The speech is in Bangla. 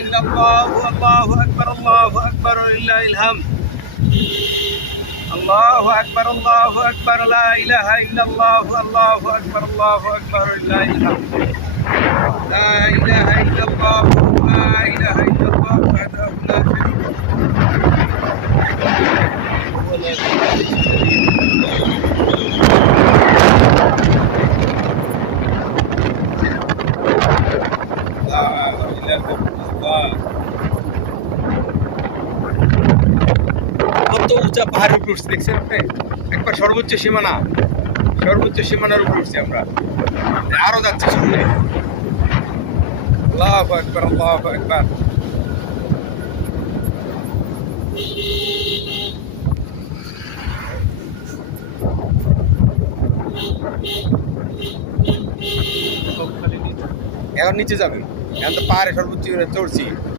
إلا الله الله أكبر الله أكبر لله الحمد الله أكبر الله أكبر لا إله إلا الله الله أكبر لله الحمد لا إله إلا الله لا إله إلا الله وحده لا شريك له কত উঁচা পাহাড়ের উপর উঠছি দেখছেন আপনি? একবার সর্বোচ্চ সীমানার উপর উঠছি আমরা, আরো যাচ্ছে সামনে। আল্লাহু আকবার আল্লাহু আকবার। এখন নিচে যাবেন, এখন তো পাহাড়ে সর্বোচ্চ চড়ছি।